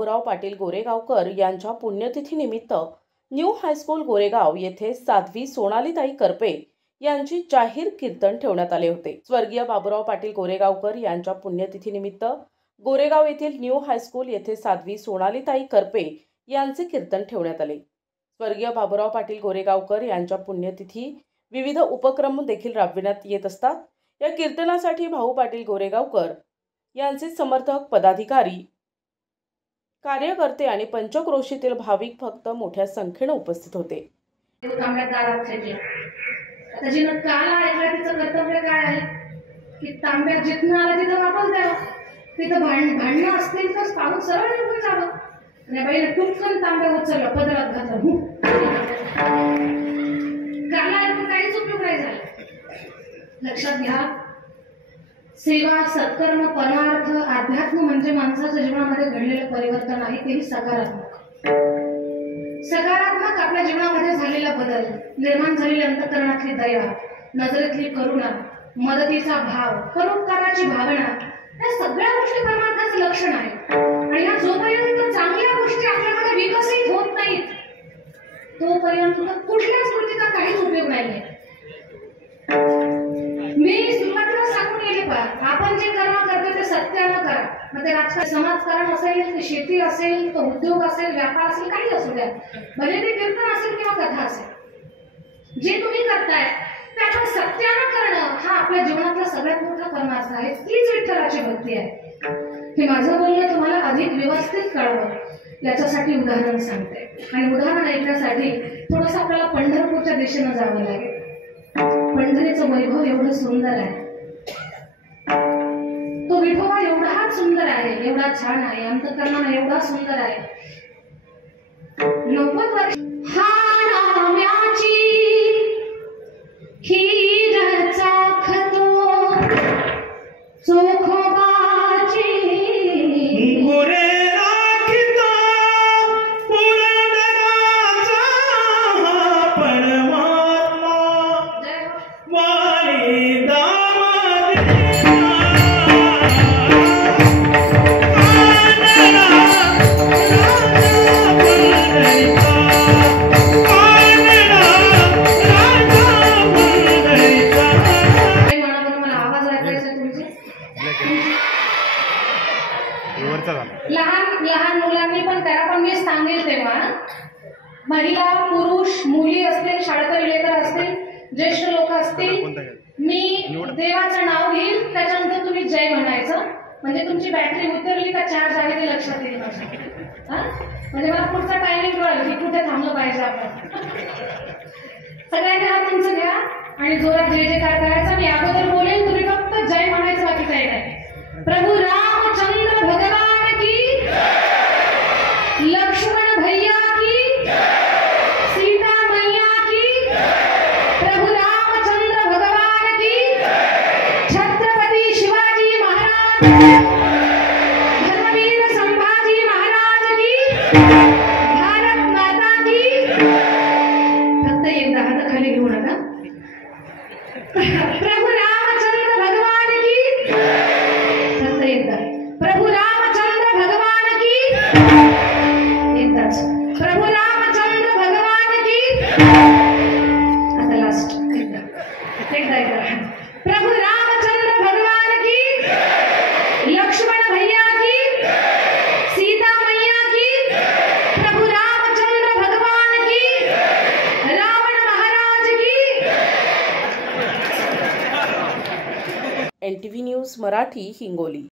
बाबूराव पाटील गोरेगावकर यांच्या पुण्यतिथीनिमित्त new high school Goregaon येथे साध्वी सोनालीताई करपे यांची जाहीर कीर्तन ठेवण्यात आले होते। स्वर्गीय बाबूराव पाटील गोरेगावकर यांच्या पुण्यतिथीनिमित्त गोरेगाव येथील न्यू हायस्कूल येथे साध्वी सोनालीताई करपे यांचे कीर्तन ठेवण्यात आले। स्वर्गीय बाबूराव पाटील गोरेगावकर यांच्या पुण्यतिथी विविध उपक्रम देखील राबविण्यात येत असतात। या कीर्तनासाठी भाऊ पाटील गोरेगावकर यांचे समर्थक, पदाधिकारी, कार्यकर्ते आणि पंचक्रोशीतील भाविक भक्त मोठ्या संख्येने उपस्थित होते। जिनं काल ऐकलं तिचं कर्तव्य काय आहे की तांब्या जिथून आला तिथं वापस द्यावं, तिथं भांडणं असतील तर पाऊस सरळ निघून जावं। आणि बाईने टुपकन तांब्या उचलला, पदरात घातलं, काल ऐकून काहीच उपयोग नाही झाला। लक्षात घ्या, सेवा, सत्कर्म, परमार्थ, अध्यात्म म्हणजे माणसाच्या जीवनामध्ये घडलेलं परिवर्तन आहे, तेही सकारात्मक। सकारात्मक आपल्या जीवनामध्ये झालेला बदल, निर्माण झालेली अंतःकरणातली दया, नजरेतली करुणा, मदतीचा भाव, परोपकाराची भावना, या सगळ्या गोष्टी परमार्थाचं लक्षण आहे। आणि या जोपर्यंत चांगल्या गोष्टी आपल्यामध्ये विकसित होत नाहीत तोपर्यंत कुठल्याच कृतीचा काहीच उपयोग नाहीये। मी सुरुवातीला सांगून गेले पहा, आपण जे कर्म करतो ते सत्यानं करा। मग ते राजकारण, समाजकारण असेल, ते शेती असेल, तो उद्योग असेल, व्यापार असेल, काही असू द्या, भले ते कीर्तन असेल किंवा कथा असेल, जे तुम्ही करताय ते आपण सत्यानं करणं हा आपल्या जीवनातला सगळ्यात मोठा परमार्थ आहे। तीच विठ्ठलाची भक्ती आहे। हे माझं बोलणं तुम्हाला अधिक व्यवस्थित कळवं याच्यासाठी उदाहरण सांगते। आणि उदाहरण ऐकण्यासाठी थोडंसं आपल्याला पंढरपूरच्या दिशेनं जावं लागेल। पंढरीचं वैभव एवढं सुंदर आहे, तो विठोबा एवढा सुंदर आहे, एवढा छान आहे, अंतःकरणाने एवढा सुंदर आहे। 90 वर्ष खीर चाखतो चोखोबाची, गुरे राखितो पुरंदराचा परमात्मा, वाली लहान लहान मुलांनी पण करा, पण मी सांगेल तेव्हा महिला, पुरुष, मुली असतील, शाळकरी लेकर असतील, ज्येष्ठ लोक असतील, मी देवाचं नाव घेईल, त्याच्यानंतर तुम्ही जय म्हणायचं। म्हणजे तुमची बॅटरी उतरली का चार्ज आहे ते लक्षात येईल माझ्या। म्हणजे मला पुढचा टायमिंग कळेल की कुठे थांबलं पाहिजे आपण। सगळ्यांनी हात उंच घ्या आणि जोरात जय जयकार करायचा। मी अगोदर बोलेल, तुम्ही फक्त जय म्हणायचं, बाकी काही नाही। प्रभू रामचंद्र भगवान की, लक्ष्मण भैया की, सीता मैया की, प्रभू रामचंद्र भगवान की, छत्रपति शिवाजी महाराज, धर्मवीर संभाजी महाराज की, भारत माता की। फक्त एकदा हात खाली घेऊ नका। प्रभु रामचंद्र भगवान की, फक्त एकदा, प्रभु रामचंद्र भगवान की, एकदाच, प्रभु रामचंद्र भगवान की। आता लास्ट एकदा, प्रभु रामचंद्र भगवान की, लक्ष्मण भैया की, सीता मैया की, प्रभु रामचंद्र भगवान की, रावण महाराज की। NTV news Marathi, Hingoli.